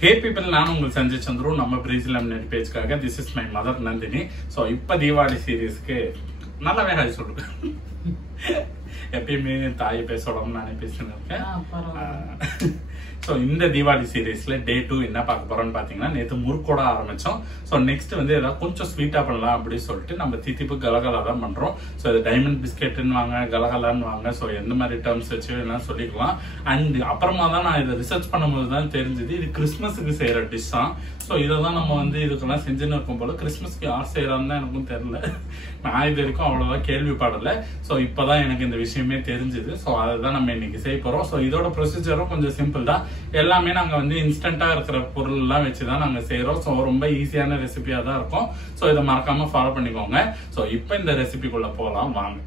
Hey people, நான் உங்கள் சஞ்சய் சந்துரு நம்ம பிரேசில் அம்னேட் பேஜ்க்காக this is my mother Nandini. So இப்போ தீபாவளி சீரீஸ்க்கு நல்லாவே ஹாய் சொல்லுவேன். எப்பயுமே தாயை பேசணும்னு நானே பேசினேன் இருக்கேன். ஸோ இந்த தீபாவளி சீரீஸ்ல டே 2 என்ன பார்க்க போறோம்னு பார்த்தீங்கன்னா, நேற்று முறுக்கோட ஆரம்பிச்சோம். ஸோ நெக்ஸ்ட் வந்து ஏதாவது கொஞ்சம் ஸ்வீட்டா பண்ணலாம் அப்படின்னு சொல்லிட்டு நம்ம தித்திப்பு கலகலா தான் பண்றோம். ஸோ இது டைமண்ட் பிஸ்கெட்னு வாங்க, கலகலான்னு வாங்க. ஸோ எந்த மாதிரி டேர்ம்ஸ் வச்சு வேணா சொல்லிக்கலாம். அண்ட் அப்புறமா தான் நான் இதை ரிசர்ச் பண்ணும்போது தான் தெரிஞ்சது இது கிறிஸ்மஸுக்கு செய்யற டிஷ் தான். ஸோ இதை தான் நம்ம வந்து இதுக்கெல்லாம் செஞ்சுன்னு இருக்கும் போல. கிறிஸ்மஸ்க்கு யார் செய்யறான்னு தான் எனக்கும் தெரியல. நான் இது வரைக்கும் அவ்வளவுதான் கேள்விப்படல. ஸோ இப்பதான் எனக்கு இந்த விஷயமே தெரிஞ்சது. ஸோ அதை தான் நம்ம இன்னைக்கு செய்ய போறோம். ஸோ இதோட ப்ரொசீஜரும் கொஞ்சம் சிம்பிள் தான். எல்லாமே நாங்க வந்து இன்ஸ்டன்டா இருக்கிற பொருள் எல்லாம் வச்சுதான் நாங்க செய்யறோம். ஸோ ரொம்ப ஈஸியான ரெசிபியா தான் இருக்கும். ஸோ இதை மறக்காம ஃபாலோ பண்ணிக்கோங்க. ஸோ இப்போ இந்த ரெசிபிக்குள்ள போகலாம் வாங்க.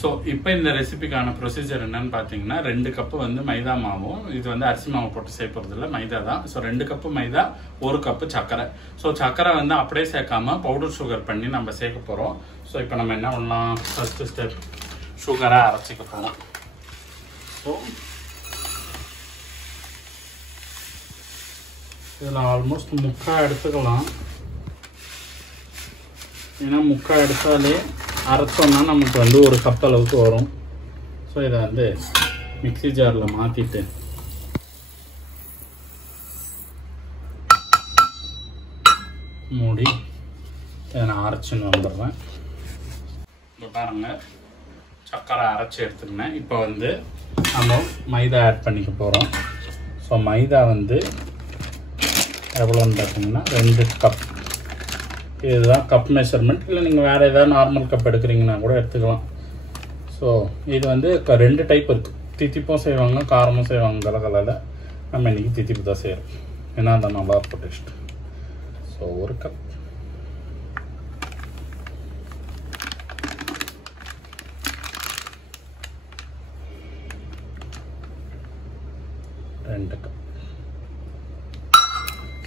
ஸோ இப்போ இந்த ரெசிபிக்கான ப்ரொசீஜர் என்னன்னு பார்த்தீங்கன்னா, 2 கப்பு வந்து மைதா மாவும், இது வந்து அரிசி மாவு போட்டு செய்ய போகிறது இல்லை, மைதா தான். ஸோ 2 கப்பு மைதா, 1 கப்பு சர்க்கரை. ஸோ சர்க்கரை வந்து அப்படியே சேர்க்காம பவுடர் சுகர் பண்ணி நம்ம சேர்க்க போகிறோம். ஸோ இப்போ நம்ம என்ன பண்ணலாம், ஃபர்ஸ்ட் ஸ்டெப் சுகரை அரைச்சிக்க போகிறோம். ஸோ இதில் ஆல்மோஸ்ட் முக்கால் எடுத்துக்கலாம். ஏன்னா முக்கால் எடுத்தாலே அரைச்சோம்னா நமக்கு வந்து 1 கப் அளவுக்கு வரும். ஸோ இதை வந்து மிக்ஸி ஜாரில் மாற்றிட்டு மூடி இதை நான் அரைச்சின்னு வந்துடுறேன். இப்போ பாருங்கள், சர்க்கரை அரைச்சி எடுத்துக்கினேன். இப்போ வந்து நம்ம மைதா ஆட் பண்ணிக்க போகிறோம். ஸோ மைதா வந்து எவ்வளோன்னு பார்த்தீங்கன்னா 2 கப். இதுதான் கப் மெஷர்மெண்ட். இல்லை நீங்கள் வேறு ஏதாவது நார்மல் கப் எடுக்கிறீங்கன்னா கூட எடுத்துக்கலாம். ஸோ இது வந்து 2 டைப் இருக்குது. தித்திப்பும் செய்வாங்க, காரமும் செய்வாங்க. கலகலால் நம்ம இன்றைக்கி தித்திப்பு தான் செய்கிறோம். ஏன்னா அது நல்லாயிருக்கும் டேஸ்ட். So 1 cup.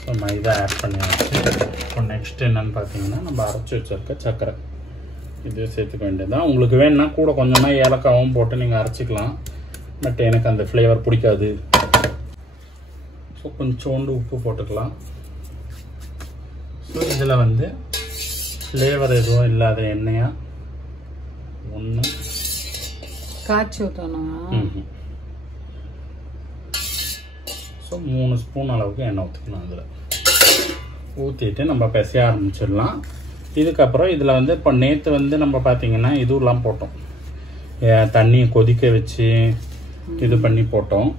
ஸோ மைதா ஆட் பண்ணியாச்சு. இப்போ நெக்ஸ்ட் என்னன்னு பார்த்தீங்கன்னா, நம்ம அரைச்சி வச்சிருக்க சர்க்கரை இது சேர்த்துக்க வேண்டியதுதான். உங்களுக்கு வேணுன்னா கூட கொஞ்சமாக ஏலக்காவும் போட்டு நீங்கள் அரைச்சிக்கலாம். பட் எனக்கு அந்த ஃப்ளேவர் பிடிக்காது. ஸோ கொஞ்சோண்டு உப்பு போட்டுக்கலாம். ஸோ இதில் வந்து ஃப்ளேவர் எதுவும் இல்லாத எண்ணெயாக ஒன்று காய்ச்சி ஊற்றணும். ஸோ 3 ஸ்பூன் அளவுக்கு எண்ணெய் ஊற்றிக்கலாம். அதில் ஊற்றிட்டு நம்ம பிசைய ஆரம்பிச்சிடலாம். இதுக்கப்புறம் இதில் வந்து இப்போ நேற்று வந்து நம்ம பார்த்திங்கன்னா இதுலாம் போட்டோம், தண்ணியை கொதிக்க வச்சு இது பண்ணி போட்டோம்.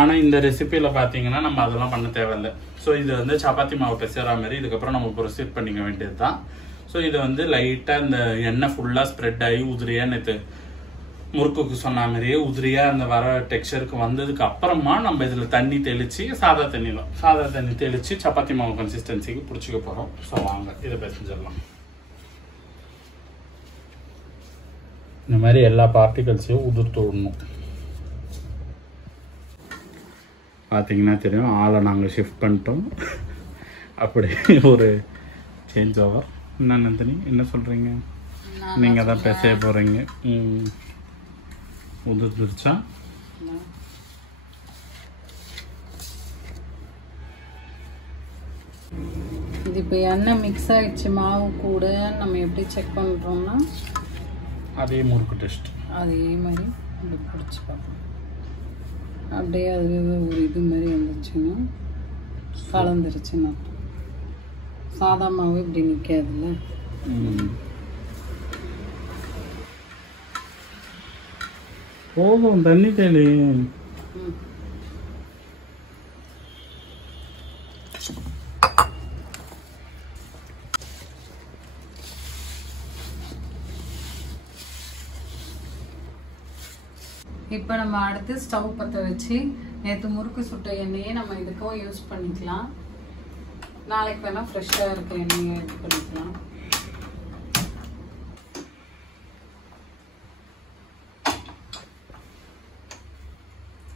ஆனால் இந்த ரெசிப்பியில் பார்த்தீங்கன்னா நம்ம அதெல்லாம் பண்ண தேவையில்லை. ஸோ இது வந்து சப்பாத்தி மாவு பிசைகிற மாதிரி இதுக்கப்புறம் நம்ம ப்ரொசீட் பண்ணிக்க வேண்டியது தான். ஸோ இது வந்து லைட்டாக இந்த எண்ணெய் ஃபுல்லாக ஸ்ப்ரெட் ஆகி உதிரியாக நேற்று முறுக்குக்கு சொன்ன மாதிரியே உதிரியாக அந்த வர டெக்ஸ்சருக்கு வந்ததுக்கு அப்புறமா நம்ம இதில் தண்ணி தெளித்து சாதா தண்ணி தெளித்து சப்பாத்தி மாவு கன்சிஸ்டன்சிக்கு பிடிச்சிக்க போகிறோம். ஸோ வாங்க இதை பிசைஞ்சிடலாம். இந்த மாதிரி எல்லா பார்ட்டிகல்ஸையும் உதிர்த்து விடணும். பார்த்தீங்கன்னா தெரியும், ஆளை நாங்கள் ஷிஃப்ட் பண்ணிட்டோம். அப்படி ஒரு சேஞ்ச் ஓவர். என்ன நந்தினி, என்ன சொல்கிறீங்க? நீங்கள் தான் பேச போகிறீங்க. உதிர்ந்துருச்சா? இது இப்போ எண்ணெய் மிக்ஸ் ஆகிடுச்சு மாவு கூட. நம்ம எப்படி செக் பண்ணுறோம்னா அதே முறுக்கு டெஸ்ட் அதே மாதிரி இப்படி பிடிச்சி பார்ப்போம். அப்படியே அது ஒரு இது மாதிரி வந்துருச்சுன்னா கலந்துருச்சுன்னா சாதா மாவு இப்படி நிற்காதுல்ல. போதும், தண்ணி தேலி. இப்போ நம்ம அடுத்து ஸ்டவ் பற்ற வச்சு நேற்று முறுக்கு சுட்ட எண்ணெயே நம்ம இதுக்கும் யூஸ் பண்ணிக்கலாம். நாளைக்கு வேணால் ஃப்ரெஷ்ஷாக இருக்க எண்ணெயை யூஸ் பண்ணிக்கலாம்.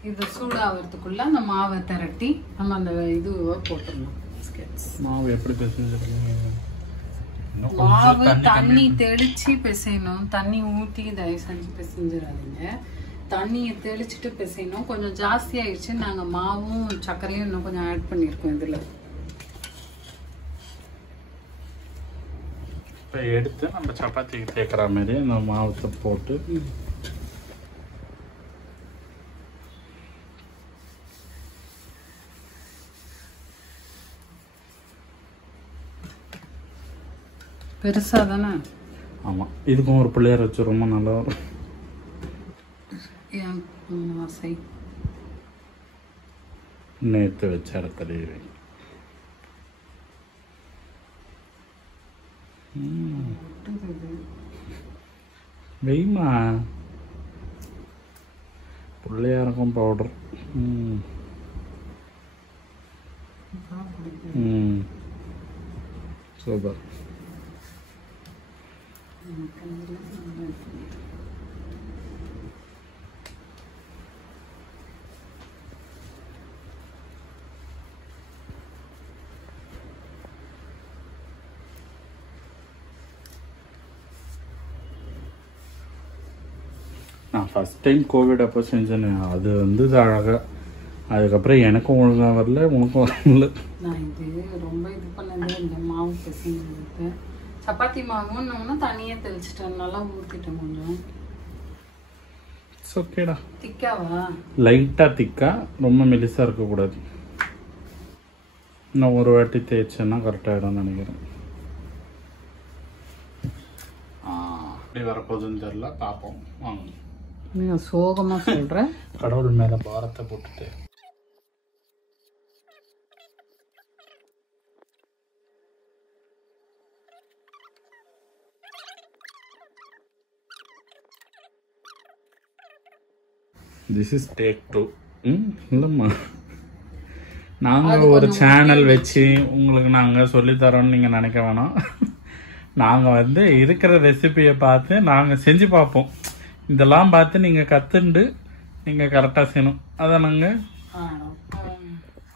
இது சூடாகிறதுக்குள்ள அந்த மாவை திரட்டி நம்ம அந்த இதுவை போட்டுடலாம். மாவு எப்படி பிசைஞ்சிருக்கீங்க? மாவு தண்ணி தெளிச்சு பிசையணும். தண்ணி ஊற்றி தயவு செஞ்சு பிசைஞ்சிடாதீங்க. தண்ணியை தெளிச்சுட்டு பிசையணும். கொஞ்சம் ஜாஸ்தி ஆயிடுச்சு. நாங்கள் மாவும் சர்க்கரையும் இன்னும் கொஞ்சம் ஆட் பண்ணியிருக்கோம் இதில். இப்போ எடுத்து நம்ம சப்பாத்திக்கு தேய்க்கிற மாதிரி இந்த மாவத்தை போட்டு பெருசாக தானே? ஆமாம், இதுக்கும் ஒரு பிள்ளையார் வச்சு ரொம்ப நல்லா வரும். ஆசை நேற்று வச்ச இடத்துல வெய்மா பிள்ளையாருக்கும் பவுடர். சூப்பர். நான் ஃபஸ்ட் டைம் கோவிட் அப்போ செஞ்சேன்னு அது வந்து அழகாக. அதுக்கப்புறம் எனக்கும் ஒழுங்காக வரல, உனக்கும் வரல. நான் இது ரொம்ப இது பண்ணது இந்த மாவு பிசைஞ்சதுக்கு. சப்பாத்தி மாவுன்னு தண்ணியே தெளிச்சிட்டேன், நல்லா ஊற்றிட்டேன் கொஞ்சம். ஓகேடா. திக்காவா? லைட்டாக திக்கா, ரொம்ப மெலிசாக இருக்கக்கூடாது. இன்னும் ஒரு வாட்டி தேய்ச்சேன்னா கரெக்டாகிடும்னு நினைக்கிறேன். அப்படி வரப்போகுதுன்னு தெரில, பார்ப்போம் வாங்க. நீங்கள் சோகமாக சொல்கிறேன். கடவுள் மேலே பாரத்தை போட்டுட்டு திஸ் இஸ் டேக் 2. இல்லைம்மா, நாங்கள் ஒரு சேனல் வச்சு உங்களுக்கு நாங்கள் சொல்லித்தரோன்னு நீங்கள் நினைக்க வேணாம். நாங்கள் வந்து இருக்கிற ரெசிபியை பார்த்து நாங்கள் செஞ்சு பார்ப்போம். இதெல்லாம் பார்த்து நீங்கள் கற்றுண்டு நீங்கள் கரெக்டாக செய்யணும். அதை நாங்கள்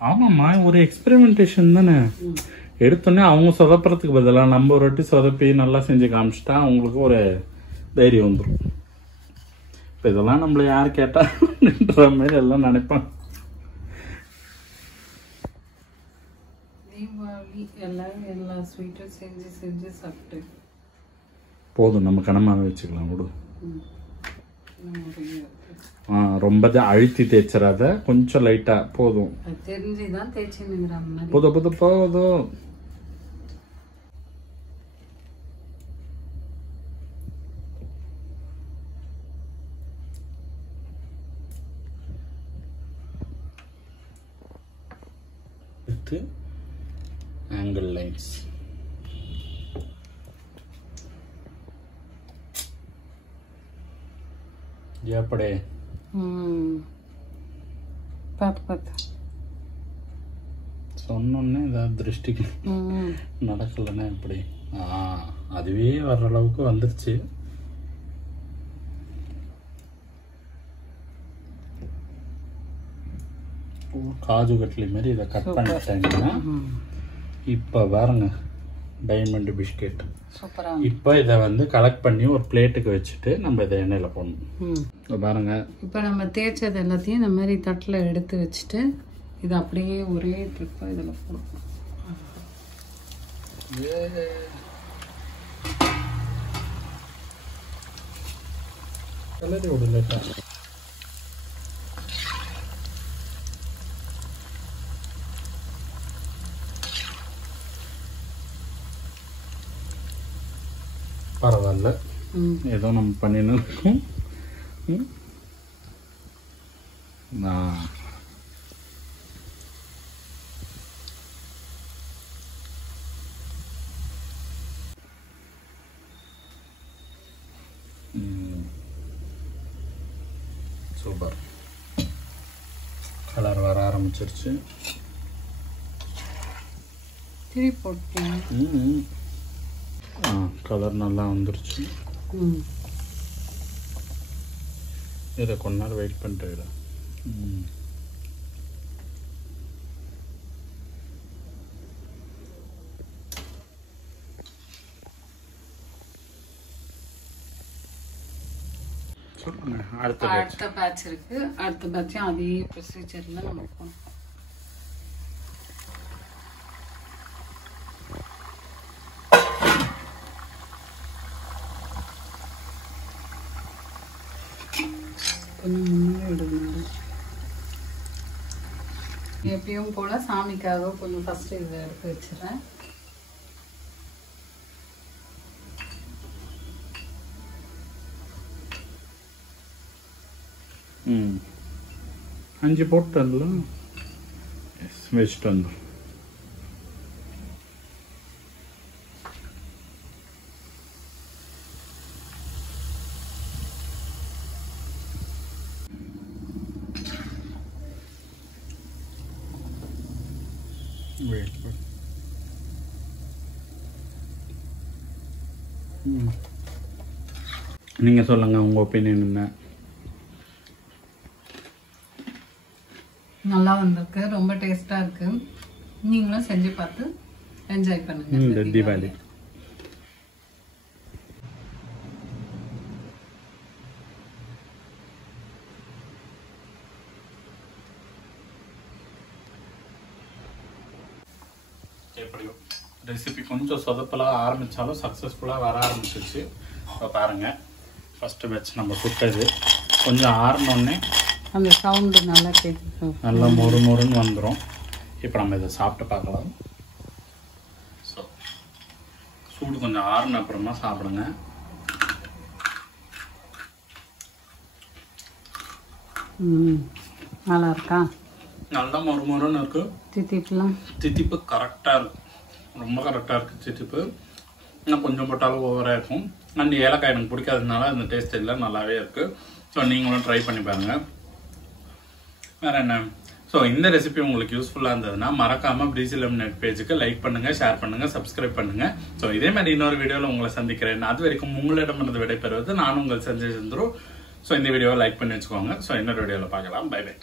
ஆமாம்மா, ஒரு எக்ஸ்பெரிமெண்டேஷன் தானே. எடுத்தோடனே அவங்க சொதப்புறதுக்கு பதிலாக நம்ம ஒரு வாட்டி சொதப்பி நல்லா செஞ்சு காமிச்சிட்டா அவங்களுக்கு ஒரு தைரியம் வந்துடும். இப்போ இதெல்லாம் நம்மளை யார் கேட்டான்ற மாதிரி எல்லாம் நினைப்பாங்க. தீபாவளி எல்லா ஸ்வீட்டும் செஞ்சு செஞ்சு சாப்பிட்டு போதும், நம்ம கனமாக வச்சுக்கலாம். விடு. ரொம்ப அழுத்தி தேய்ச்சிடாத, கொஞ்சம் லைட்டா போதும். தெரிஞ்சுதான் தேய்ச்சினுங்கிறாங்க. போதும் போதும் போதும். ஆங்கிள் லைன்ஸ் எப்படே பார்த்து பார்த்து சொன்னோன்னே ஏதாவது திருஷ்டிக்கு நடக்கலைன்னா எப்படி? அதுவே வர்ற அளவுக்கு வந்துருச்சு. காஜு கட்லி மாதிரி இதை கட் பண்ணிட்டாங்கன்னா இப்போ பாருங்க டைமண்ட் பிஸ்கெட். இப்போ இதை வந்து கலெக்ட் பண்ணி ஒரு பிளேட்டுக்கு வச்சுட்டு நம்ம இதை எண்ணெயில் போடணும். பாருங்க, இப்போ நம்ம தேய்ச்சது எல்லாத்தையும் இந்த மாதிரி தட்டில் எடுத்து வச்சுட்டு இது அப்படியே ஒரே ட்ரிப்பாக இதில் போடணும். கலரி விடலட்டா. பரவாயில்ல, ஏதோ நம்ம பண்ணின்னு இருக்கோம். சூப்பர், கலர் வர ஆரம்பிச்சிருச்சு. திரி போட்டேன். கலர் நல்லா வந்துருச்சு. இதை கொஞ்ச நேரம் வெயிட் பண்ணிட்டு சொல்லுங்க அடுத்த பேட்ச் இருக்கு. அடுத்த பேட்சும் அதே ப்ரொசீஜர்ல நம்ம போகணும். கொஞ்சம் முன்னாடி விடுங்க. எப்பயும் போல சாமிக்காக கொஞ்சம் ஃபர்ஸ்ட் இதை எடுத்து வச்சிடறேன். அஞ்சு போட்டு வந்துடலாம். வச்சுட்டு வந்துடும். நீங்க சொல்லுங்க உங்க ஒப்பீனியன் என்ன? நல்லா வந்திருக்கு, ரொம்ப டேஸ்டா இருக்கு. நீங்களும் செஞ்சு பார்த்து என்ஜாய் பண்ணுங்க இந்த தீபாவளி. எப்படியோ ரெசிபி கொஞ்சம் சொதப்பலாக ஆரம்பித்தாலும் சக்ஸஸ்ஃபுல்லாக வர ஆரம்பிச்சிச்சு. இப்போ பாருங்கள், ஃபஸ்ட்டு பேட்ச் நம்ம சுட்டது கொஞ்சம் ஆறினோடனே அந்த சவுண்டு நல்லா கேட்கும், நல்லா மொறு மொறுன்னு வந்துடும். இப்போ நம்ம இதை சாப்பிட்டு பார்க்கலாம். ஸோ சூடு கொஞ்சம் ஆறின அப்புறமா சாப்பிடுங்க. நல்லா இருக்கா? நல்லா மொறு மொறுன்னு இருக்கு. தித்திப்பு கரெக்டாக இருக்கு, ரொம்ப கரெக்டாக இருக்குது தித்திப்பு. இன்னும் கொஞ்சம் போட்டாலும் ஓவராக இருக்கும். அண்ட் ஏலக்காய் எனக்கு பிடிக்காததுனால அந்த டேஸ்ட் இல்லை, நல்லாவே இருக்குது. ஸோ நீங்களும் ட்ரை பண்ணி பாருங்கள். வேறு என்ன? ஸோ இந்த ரெசிபி உங்களுக்கு யூஸ்ஃபுல்லாக இருந்ததுன்னா மறக்காமல் பிரீசி லெமனேட் பேஜுக்கு லைக் பண்ணுங்கள், ஷேர் பண்ணுங்கள், சப்ஸ்கிரைப் பண்ணுங்கள். ஸோ இதே மாதிரி இன்னொரு வீடியோவில் உங்களை சந்திக்கிறேன். அது வரைக்கும் உங்களிடமிருந்து விடைபெறுவது நான் உங்கள் சஞ்சய் சந்துரு. ஸோ இந்த வீடியோவை லைக் பண்ணி வச்சுக்கோங்க. ஸோ இன்னொரு வீடியோவில் பார்க்கலாம். Bye by.